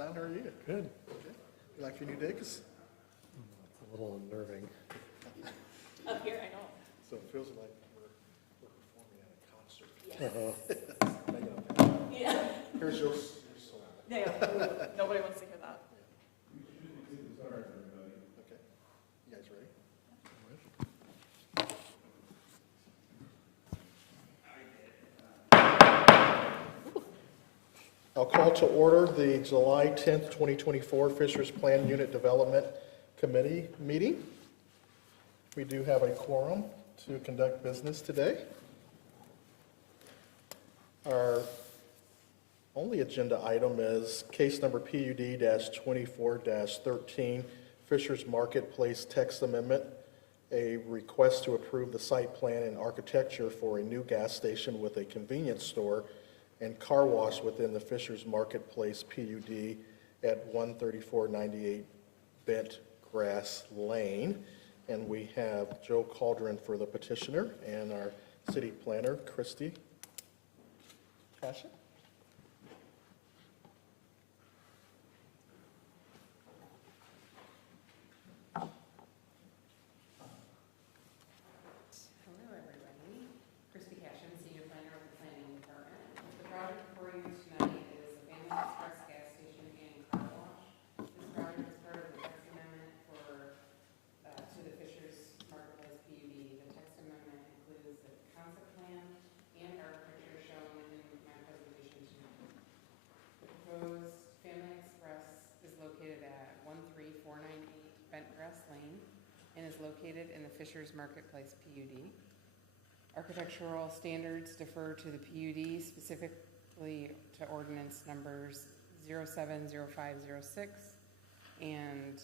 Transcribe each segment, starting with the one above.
John, how are you? Good. Okay. You like your new digs? It's a little unnerving. Up here, I know. So it feels like we're performing at a concert. Yes. Yeah. Here's your solo. Yeah, nobody wants to hear that. Okay. You guys ready? I'll call to order the July 10th, 2024 Fishers Plan Unit Development Committee meeting. We do have a quorum to conduct business today. Our only agenda item is case number PUD-24-13, Fishers Marketplace Text Amendment, a request to approve the site plan and architecture for a new gas station with a convenience store and car wash within the Fishers Marketplace PUD at 13498 Bent Grass Lane. And we have Joe Caldron for the petitioner and our city planner, Christy Passion. Hello, everybody. Christy Cashin, Senior Planner with the Planning Department. The project before you tonight is a Family Express gas station and car wash. This project is part of the text amendment to the Fishers Marketplace PUD. The text amendment includes the concept plan and architecture shown in my presentation tonight. The proposed Family Express is located at 13498 Bent Grass Lane and is located in the Fishers Marketplace PUD. Architectural standards defer to the PUD, specifically to ordinance numbers 070506 and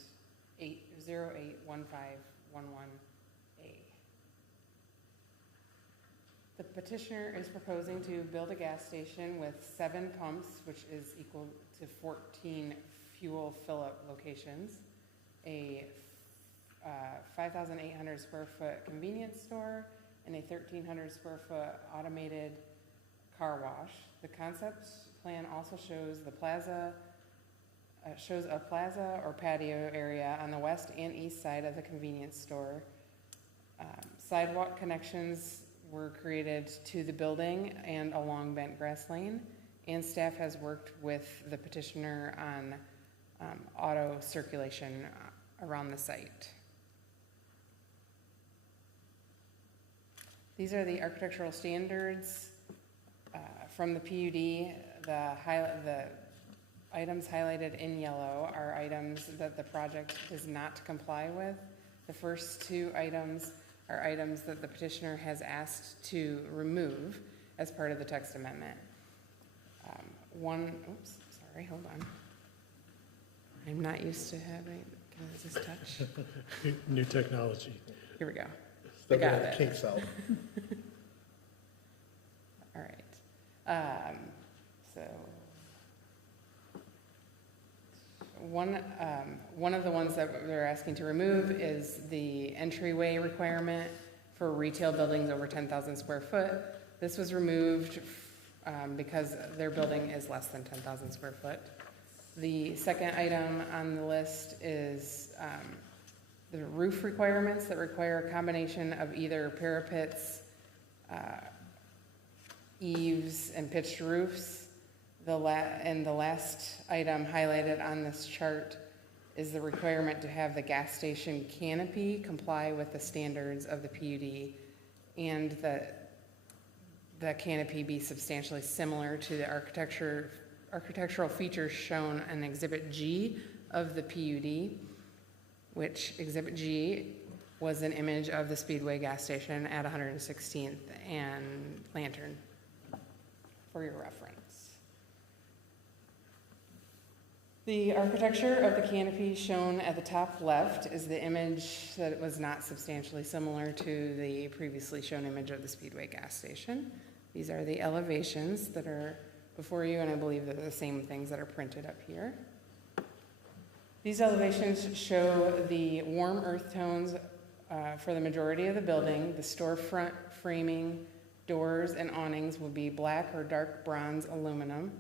8081511A. The petitioner is proposing to build a gas station with 7 pumps, which is equal to 14 fuel fill-up locations, a 5,800 square foot convenience store, and a 1,300 square foot automated car wash. The concept plan also shows the plaza, shows a plaza or patio area on the west and east side of the convenience store. Sidewalk connections were created to the building and along Bent Grass Lane, and staff has worked with the petitioner on auto circulation around the site. These are the architectural standards from the PUD. The items highlighted in yellow are items that the project does not comply with. The first 2 items are items that the petitioner has asked to remove as part of the text amendment. Hold on. I'm not used to having, can I just touch? New technology. Here we go. Still got got the it. kinks out. All right. So one of the ones that they're asking to remove is the entryway requirement for retail buildings over 10,000 square foot. This was removed because their building is less than 10,000 square foot. The second item on the list is the roof requirements that require a combination of either parapets, eaves, and pitched roofs. And the last item highlighted on this chart is the requirement to have the gas station canopy comply with the standards of the PUD, and that the canopy be substantially similar to the architectural features shown in Exhibit G of the PUD, which Exhibit G was an image of the Speedway gas station at 116th and Lantern, for your reference. The architecture of the canopy shown at the top left is the image that was not substantially similar to the previously shown image of the Speedway gas station. These are the elevations that are before you, and I believe they're the same things that are printed up here. These elevations show the warm earth tones for the majority of the building. The storefront framing, doors, and awnings will be black or dark bronze aluminum.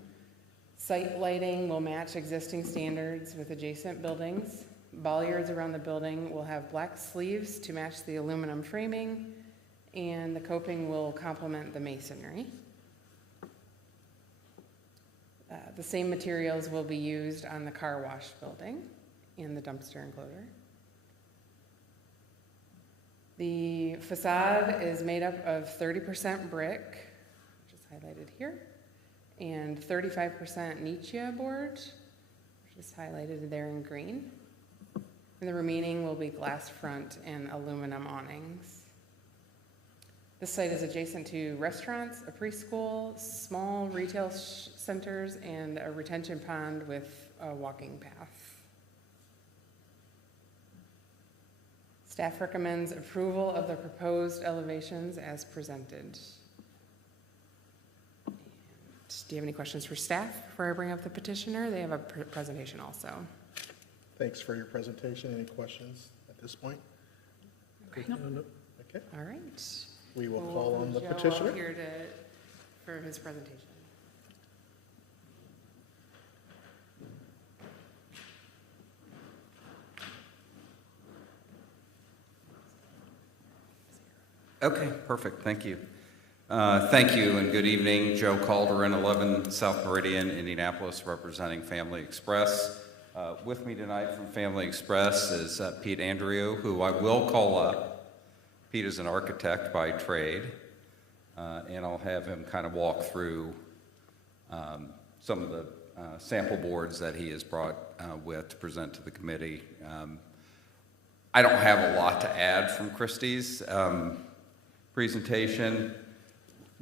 Site lighting will match existing standards with adjacent buildings. Bollards around the building will have black sleeves to match the aluminum framing, and the coping will complement the masonry. The same materials will be used on the car wash building and the dumpster enclosure. The facade is made up of 30% brick, which is highlighted here, and 35% Nietzsche board, which is highlighted there in green. And the remaining will be glass front and aluminum awnings. This site is adjacent to restaurants, a preschool, small retail centers, and a retention pond with a walking path. Staff recommends approval of the proposed elevations as presented. And do you have any questions for staff before I bring up the petitioner? They have a presentation also. Thanks for your presentation. Any questions at this point? No. Okay, All right. we will We'll call on the Joe up petitioner. here for his presentation. Okay, perfect, thank you. Thank you and good evening. Joe Calderon, 11 South Meridian, Indianapolis, representing Family Express. With me tonight from Family Express is Pete Andrew, who I will call up. Pete is an architect by trade, and I'll have him kind of walk through some of the sample boards that he has brought with to present to the committee. I don't have a lot to add from Christie's presentation.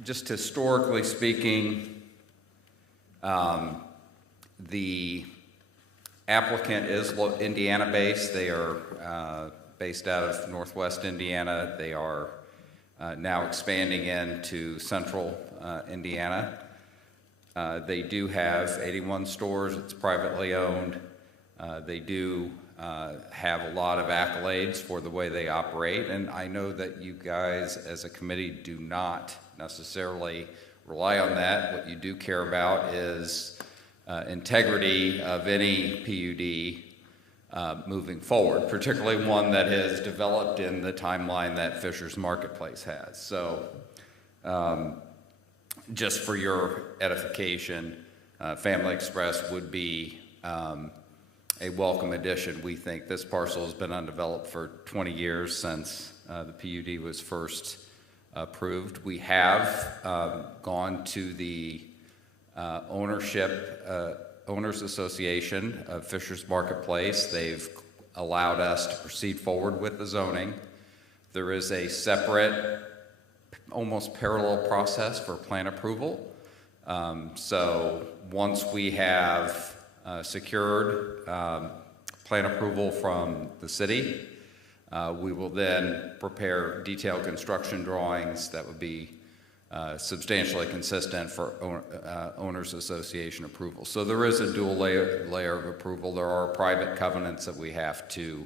Just historically speaking, the applicant is Indiana-based. They are based out of Northwest Indiana. They are now expanding into central Indiana. They do have 81 stores. It's privately owned. They do have a lot of accolades for the way they operate, and I know that you guys as a committee do not necessarily rely on that. What you do care about is integrity of any PUD moving forward, particularly one that has developed in the timeline that Fishers Marketplace has. So just for your edification, Family Express would be a welcome addition. We think this parcel has been undeveloped for 20 years since the PUD was first approved. We have gone to the Owners Association of Fishers Marketplace. They've allowed us to proceed forward with the zoning. There is a separate, almost parallel process for plan approval. So once we have secured plan approval from the city, we will then prepare detailed construction drawings that would be substantially consistent for Owners Association approval. So there is a dual layer of approval. There are private covenants that we have to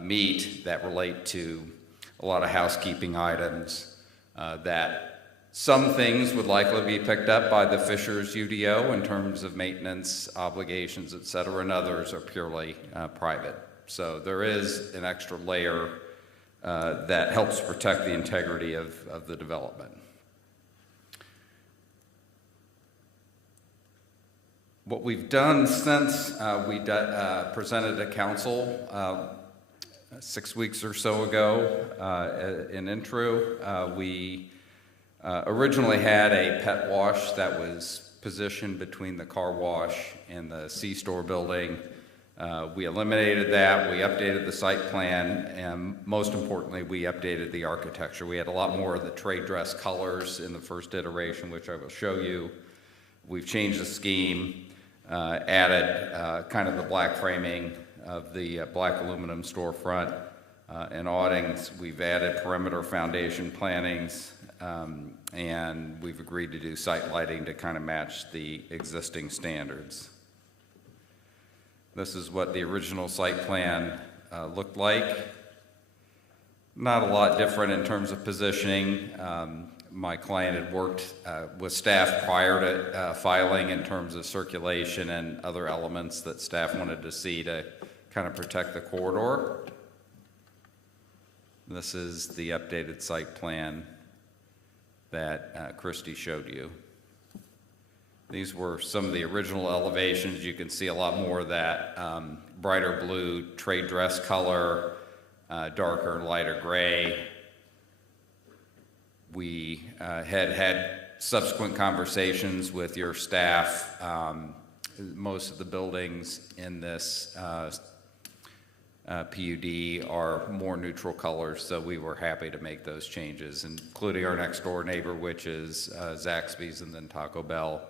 meet that relate to a lot of housekeeping items that some things would likely be picked up by the Fishers UDO in terms of maintenance obligations, et cetera, and others are purely private. So there is an extra layer that helps protect the integrity of the development. What we've done since we presented to council 6 weeks or so ago in intro, we originally had a pet wash that was positioned between the car wash and the C-store building. We eliminated that, we updated the site plan, and most importantly, we updated the architecture. We had a lot more of the trade dress colors in the first iteration, which I will show you. We've changed the scheme, added kind of the black framing of the black aluminum storefront and awnings. We've added perimeter foundation plantings, and we've agreed to do site lighting to kind of match the existing standards. This is what the original site plan looked like. Not a lot different in terms of positioning. my client had worked with staff prior to filing in terms of circulation and other elements that staff wanted to see to kind of protect the corridor. This is the updated site plan that Christie showed you. These were some of the original elevations. You can see a lot more of that brighter blue trade dress color, darker and lighter gray. We had subsequent conversations with your staff. Most of the buildings in this PUD are more neutral colors, so we were happy to make those changes, including our next door neighbor, which is Zaxby's and then Taco Bell.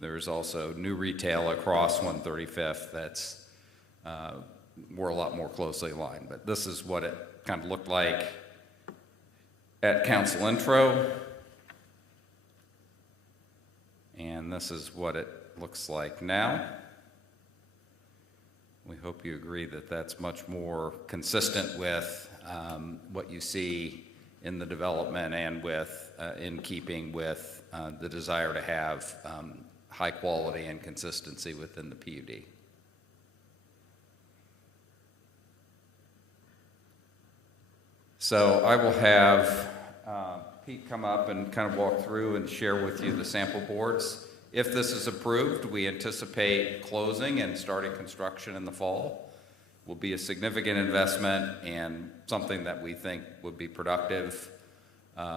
There's also new retail across 135th that's we're a lot more closely aligned, but this is what it kind of looked like at council intro, and this is what it looks like now. We hope you agree that that's much more consistent with what you see in the development and with in keeping with the desire to have high quality and consistency within the PUD. So I will have Pete come up and kind of walk through and share with you the sample boards. If this is approved, we anticipate closing and starting construction in the fall. Will be a significant investment and something that we think would be productive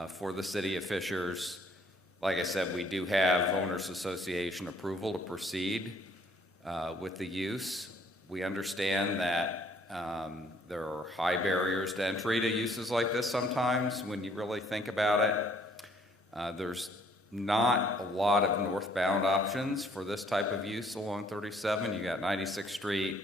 for the city of Fishers. Like I said, we do have Owners Association approval to proceed with the use. We understand that there are high barriers to entry to uses like this sometimes when you really think about it. There's not a lot of northbound options for this type of use along 37. You got 96th Street,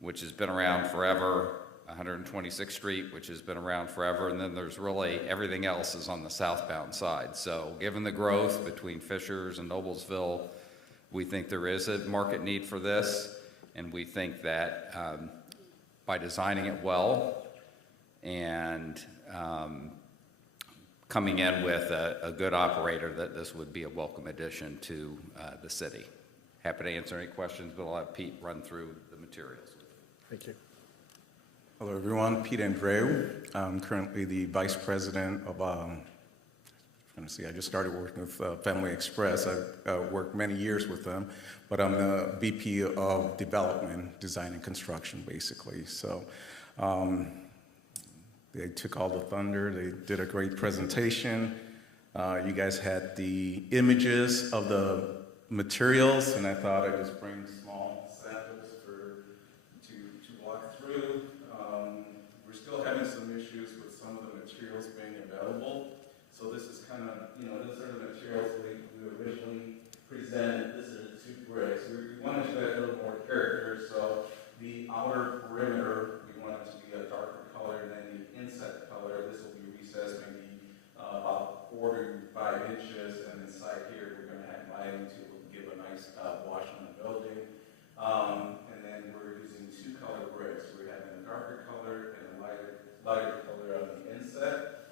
which has been around forever, 126th Street, which has been around forever, and then there's really everything else is on the southbound side. So given the growth between Fishers and Noblesville, we think there is a market need for this, and we think that by designing it well and coming in with a good operator, that this would be a welcome addition to the city. Happy to answer any questions, but I'll have Pete run through the materials. Thank you. Hello, everyone. Pete Andreu. I'm currently the Vice President of, I just started working with Family Express. I've worked many years with them, but I'm the VP of Development, Design, and Construction, basically. So they took all the thunder. They did a great presentation. You guys had the images of the materials, and I thought I'd just bring small samples to walk through. We're still having some issues with some of the materials being available. So this is kind of, these are the materials we originally presented. This is 2 bricks. We wanted to add a little more character, so the outer perimeter, we want it to be a darker color, and then the inside color, this will be recessed maybe about 4 to 5 inches, and inside here, we're going to have lighting to give a nice wash on the building. And then we're using 2 color bricks. We're having a darker color and a lighter color on the inside.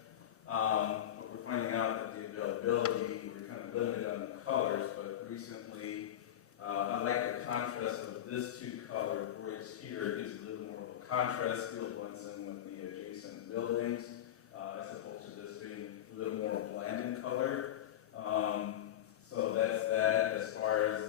But we're finding out that the availability, we're kind of limited on the colors, but recently, I like the contrast of this 2 color bricks here. It gives a little more of a contrast, still blends in with the adjacent buildings, as opposed to this being a little more bland in color. So that's that. As far as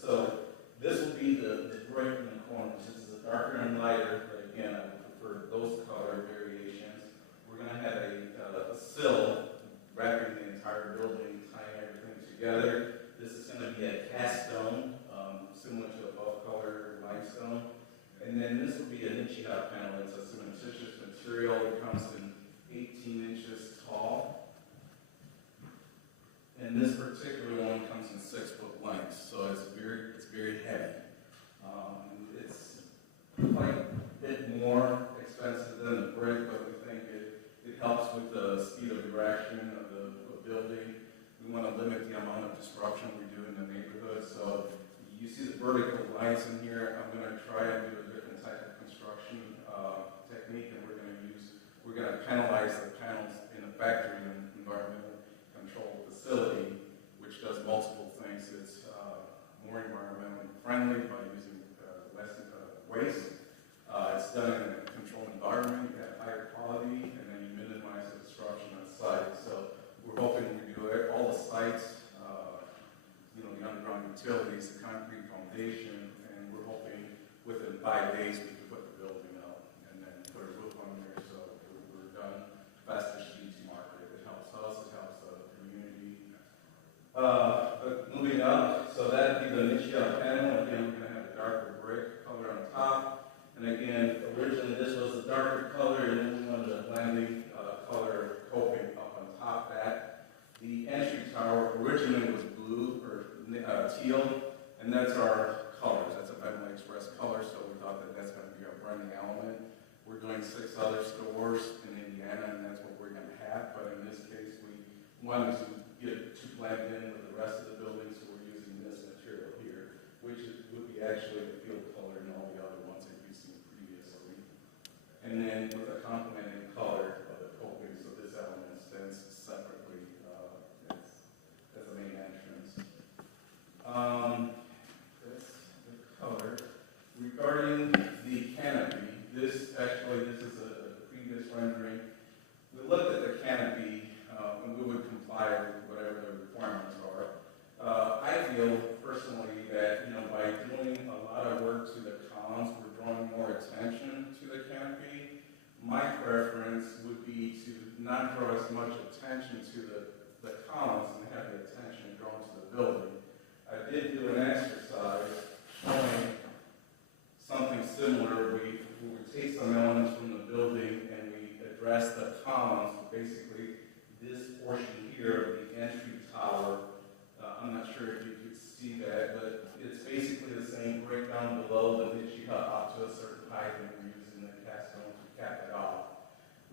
so this will be the brick in the corner. This is a darker and lighter, but again, I would prefer those color variations. We're going to have a sill wrapping the entire building, tying everything together. This is going to be a cast stone, similar to a buff color limestone. And then this will be an inchy hot panel. It's a cementitious material. It comes in 18 inches tall. And this particular one comes in 6-foot lengths, so it's very heavy. It's quite a bit more expensive than the brick, but we think it helps with the speed of erection of the building. We want to limit the amount of disruption we do in the neighborhood. So you see the vertical lines in here. I'm going to try and do a different type of construction technique, and we're going to penalize the panels in the factory environment environmental control facility, which does multiple things. It's more environmentally friendly by using less waste. It's done in a controlled environment, you have higher quality, and then you minimize the disruption on site. So we're hoping we do all the sites, the underground utilities, the concrete foundation, and we're hoping within 5 days we can put the building up and then put a roof on there. So we're done. Faster speed to market. It helps us, it helps the community. But moving up, so that'd be the Nichia panel. Again, we're going to have a darker brick color on top. And again, originally this was a darker color, and then we wanted a blending color coping up on top of that. The entry tower originally was blue or teal, and that's our colors. That's a Bentley Express color, so we thought that that's going to be our branding element. We're doing 6 other stores in Indiana, and that's what we're going to have. But in this case, we wanted to get to blend in with the rest of the building, so we're using this material here, which would be actually the field color and all the other ones that you've seen previously. And then with a complementing color of the coping, so this element stands separately as the main entrance. That's the color. Regarding the canopy, this is a previous rendering. We looked at the canopy, and we would comply with whatever the requirements are. I feel personally that, by doing a lot of work to the columns, we're drawing more attention to the canopy. My preference would be to not draw as much attention to the columns and have the attention drawn to the building. I did do an exercise showing something similar. We would take some elements from the building and we address the columns. Basically, this portion here of the entry tower, I'm not sure if you could see that, but it's basically the same breakdown below the niche hut up to a certain height, and we're using the cast stone to cap it off.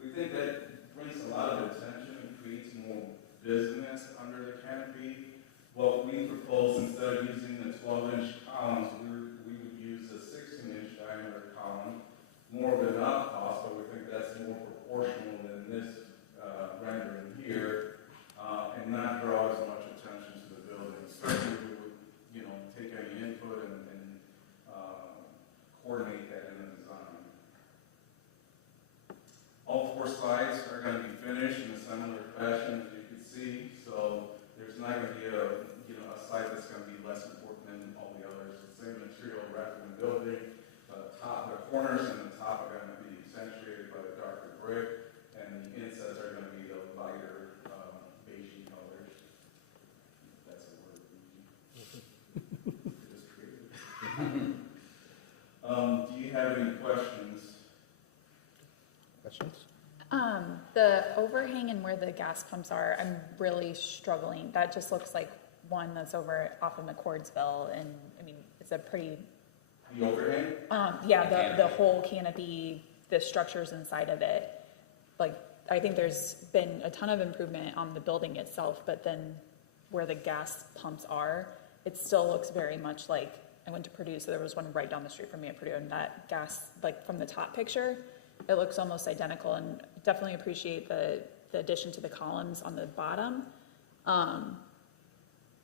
We think that brings a lot of attention and creates more business under the canopy. What we propose, instead of using the 12-inch columns, we would use a 16-inch diameter column. More of an up cost, but we think that's more proportional than this rendering here, and not draw as much attention to the building. Certainly we would, take any input and coordinate that in the design. All 4 sides are going to be finished in a similar fashion, as you can see. So there's not going to be a site that's going to be less important than all the others. The same material wrapped in the building. The corners and the top are going to be accentuated by the darker brick, and the insets are going to be the lighter beige colors. That's a word. Just creative. Do you have any questions? Questions? The overhang and where the gas pumps are, I'm really struggling. That just looks like one that's over off of McCordsville, and it's a pretty. The overhang? The whole canopy, the structures inside of it. I think there's been a ton of improvement on the building itself, but then where the gas pumps are, it still looks very much like, I went to Purdue, so there was one right down the street from me at Purdue, and that gas, from the top picture, it looks almost identical, and definitely appreciate the addition to the columns on the bottom.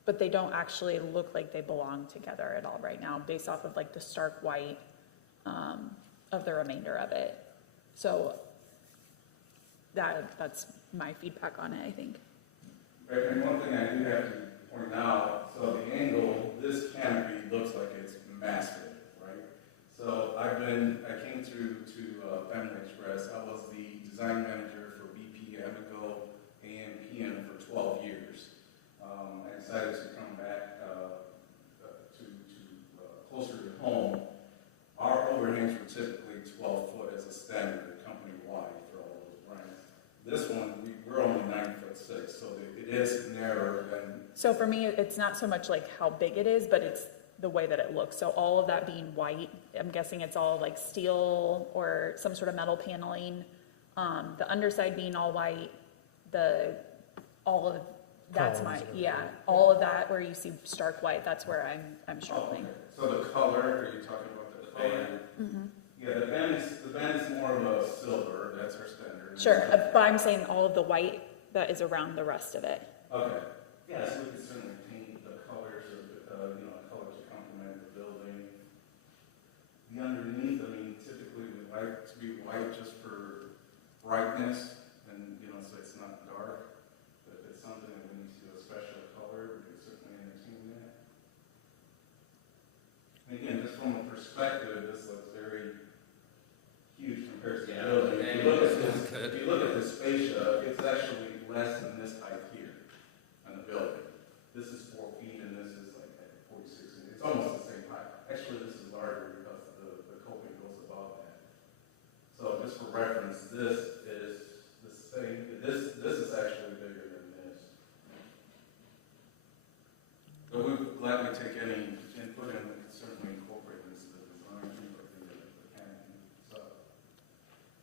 But they don't actually look like they belong together at all right now, based off of the stark white of the remainder of it. So that's my feedback on it, I think. Right, and one thing I do have to point out, so the angle, this canopy looks like it's massive, right? So I came through to Bentley Express. I was the design manager for BP, Amico, and PM for 12 years. I decided to come back to closer to home. Our overhangs were typically 12 foot as a standard company-wide for all those brands. This one, we're only 9'6", so it is narrower than. So for me, it's not so much how big it is, but it's the way that it looks. So all of that being white, I'm guessing it's all steel or some sort of metal paneling. The underside being all white, all of that's Columns all of that where you see stark white, that's where I'm struggling. Oh, okay. So the color, are you talking about the color? Mm-hmm. Yeah, the band is more of a silver, that's our standard. Sure, but I'm saying all of the white that is around the rest of it. Okay. Yeah, so we could certainly paint the colors of, colors to complement the building. The underneath, I mean, typically we like to be white just for brightness and, so it's not dark. But if it's something that we need to do a special color, we can certainly entertain that. And again, just from a perspective, this looks very huge compared to the building. If you look at this fascia, it's actually less than this height here on the building. This is 4 feet and this is like at 46 feet. It's almost the same height. Actually, this is larger because the coping goes above that. So just for reference, this is the same. This is actually bigger than this. But we would gladly take any input and we can certainly incorporate this into the design of the canopy. So.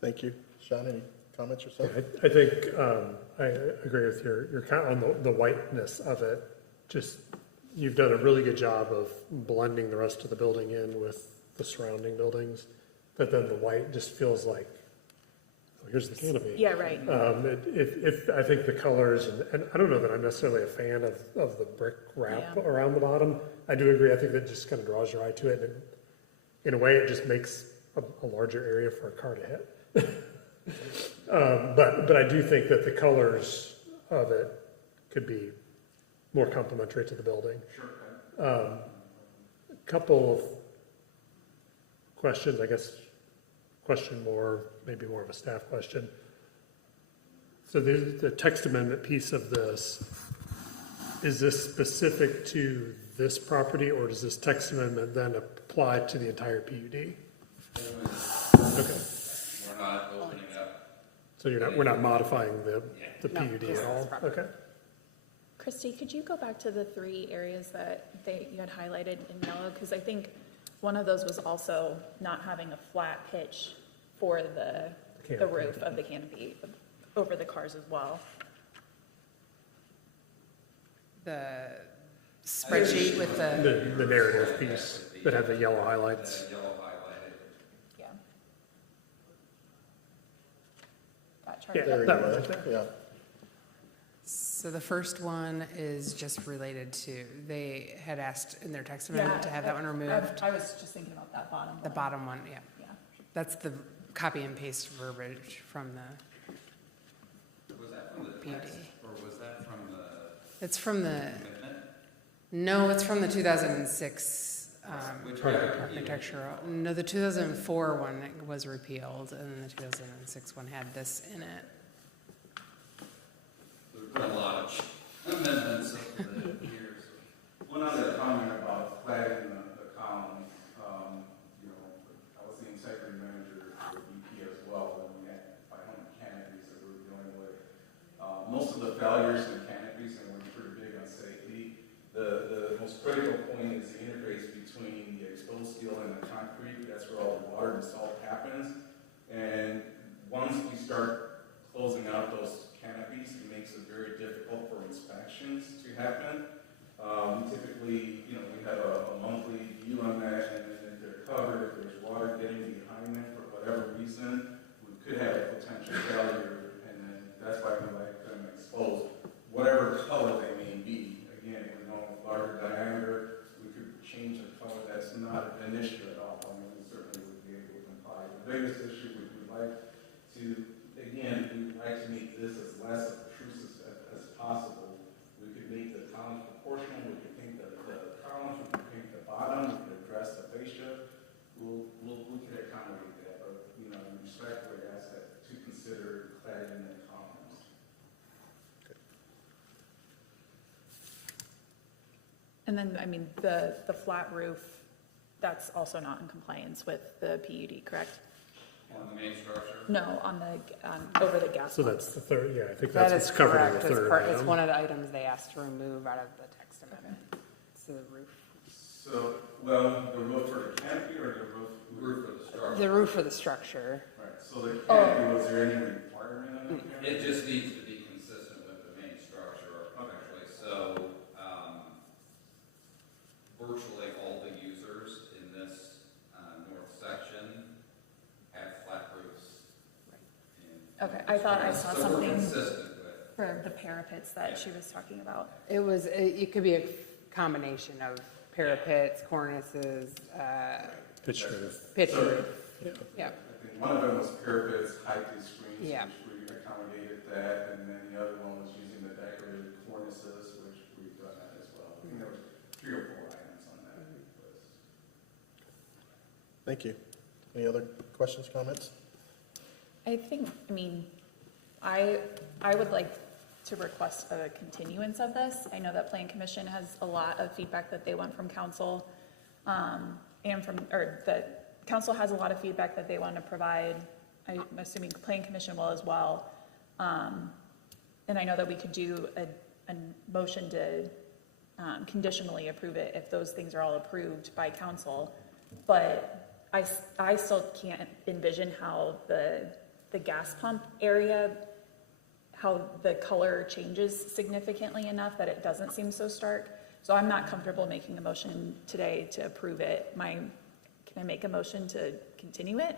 Thank you. Sean, any comments yourself? I think I agree with your comment on the whiteness of it. Just, you've done a really good job of blending the rest of the building in with the surrounding buildings, but then the white just feels like, oh, here's the canopy. Yeah, right. If I think the colors, and I don't know that I'm necessarily a fan of the brick wrap Yeah. around the bottom. I do agree. I think that just kind of draws your eye to it, and in a way, it just makes a larger area for a car to hit. But I do think that the colors of it could be more complementary to the building. Sure. A couple of questions, I guess, maybe more of a staff question. So the text amendment piece of this, is this specific to this property, or does this text amendment then apply to the entire PUD? Okay. We're not opening up. So we're not modifying the No, PUD this at all? is property. Okay. Christy, could you go back to the 3 areas that you had highlighted in yellow? Because I think one of those was also not having a flat pitch for the Canopy. roof of the canopy over the cars as well. The spreadsheet with The narrative piece that had the yellow highlights. The yellow highlighted. Yeah. That chart. Yeah, There you that go. one right there. Yeah. So the first one is just related to, they had asked in their text amendment to have that one removed. I was just thinking about that bottom The one. bottom one, yeah. Yeah. That's the copy and paste verbiage from the Was that from the PUD. text, or was that from the It's from the, commitment? no, it's from the 2006 Which architectural. No, the 2004 one was repealed, and then the 2006 one had this in it. There's been a lot of amendments over the years. One other comment about flagging the columns, I was the integrity manager for BP as well, and we had 500 canopies that we were dealing with. Most of the failures in canopies, and we're pretty big on safety, the most critical point is the interface between the exposed steel and the concrete. That's where all the water and salt happens. And once we start closing out those canopies, it makes it very difficult for inspections to happen. Typically, we have a monthly view on that, and then if they're covered, if there's water getting behind them for whatever reason, we could have a potential failure, and then that's why we like them exposed, whatever color they may be. Again, if we're going with larger diameter, we could change the color. That's not an issue at all. I mean, we certainly would be able to comply. The biggest issue we would like to, again, we would like to make this as less obtrusive as possible. We could make the columns proportional. We could paint the columns. We could paint the bottom. We could address the fascia. We could accommodate that, but we respectfully ask that to consider cladding the columns. And then, I mean, the flat roof, that's also not in compliance with the PUD, correct? On the main structure? No, on the, over the gas So pumps. that's the third, yeah, I think That that's is what's covered in the correct. third It's item. one of the items they asked to remove out of the text amendment. It's the roof. So, well, the roof for the canopy or the roof? Roof of the structure. The roof for the structure. Right, so the canopy, was there any requirement on the canopy? It just needs to be consistent with the main structure, actually. So, virtually all the users in this north section have flat roofs. And Okay, I thought I saw so something. we're consistent with. For the parapets that she was talking about. It could be a combination of parapets, cornices, Pitch roof. pitch roof. Yeah. I think one of them was parapets, height screens, Yeah. which we accommodated that, and then the other one was using the decorated cornices, which we've done that as well. I think there was 3 or 4 items on that list. Thank you. Any other questions, comments? I would like to request a continuance of this. I know that Plan Commission has a lot of feedback that they want from council, that council has a lot of feedback that they want to provide. I'm assuming Plan Commission will as well. And I know that we could do a motion to conditionally approve it if those things are all approved by council. But I still can't envision how the gas pump area, how the color changes significantly enough that it doesn't seem so stark. So I'm not comfortable making a motion today to approve it. Can I make a motion to continue it?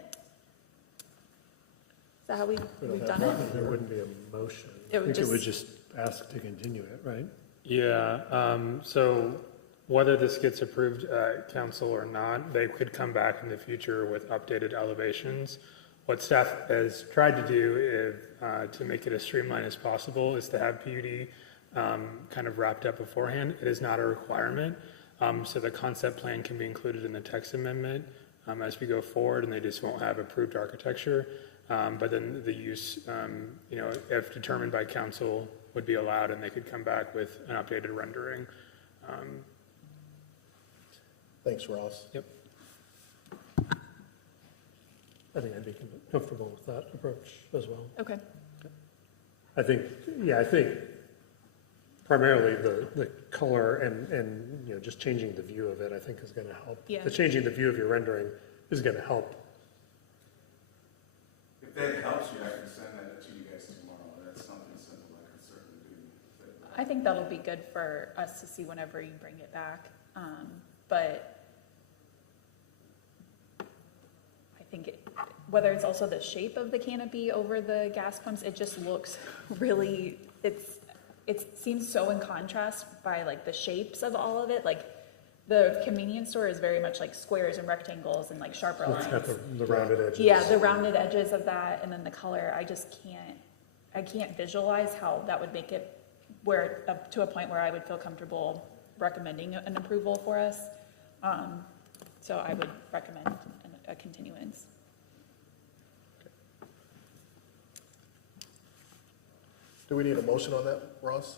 Is that how we've done it? There wouldn't be a motion. It would I think it would just- just ask to continue it, right? Yeah, so whether this gets approved at council or not, they could come back in the future with updated elevations. What staff has tried to do is, to make it as streamlined as possible is to have PUD kind of wrapped up beforehand. It is not a requirement, so the concept plan can be included in the text amendment as we go forward, and they just won't have approved architecture. But then the use, if determined by council, would be allowed, and they could come back with an updated rendering. Thanks, Ross. Yep. I think I'd be comfortable with that approach as well. Okay. I think primarily the color and just changing the view of it, I think is going to help. Yeah. The changing the view of your rendering is going to help. If that helps you, I can send that to you guys tomorrow. That's something simple I can certainly do. I think that'll be good for us to see whenever you bring it back. But I think whether it's also the shape of the canopy over the gas pumps, it just looks really, it seems so in contrast by like the shapes of all of it. Like the convenience store is very much like squares and rectangles and like sharper So it's lines. got the rounded edges. Yeah, the rounded edges of that, and then the color, I can't visualize how that would make it up to a point where I would feel comfortable recommending an approval for us. So I would recommend a continuance. Do we need a motion on that, Ross?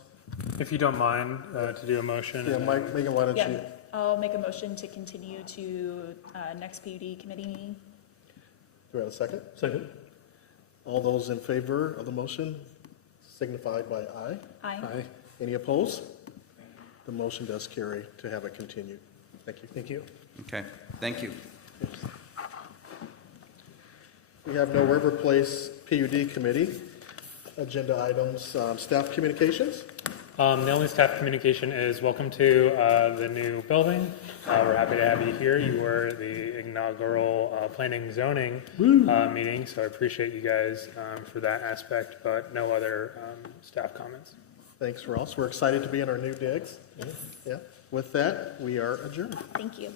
If you don't mind, to do a motion. Yeah, Mike, Megan, why don't you? Yeah, I'll make a motion to continue to next PUD committee meeting. Do we have a second? Second? All those in favor of the motion signified by aye. Aye. Aye. Any opposed? The motion does carry to have it continued. Thank you. Thank you. Okay, thank you. We have no River Place PUD committee agenda items. Staff communications? The only staff communication is welcome to the new building. We're happy to have you here. You were the inaugural planning and zoning meeting, so I appreciate you guys for that aspect, but no other staff comments. Thanks, Ross. We're excited to be in our new digs. Yeah. With that, we are adjourned. Thank you.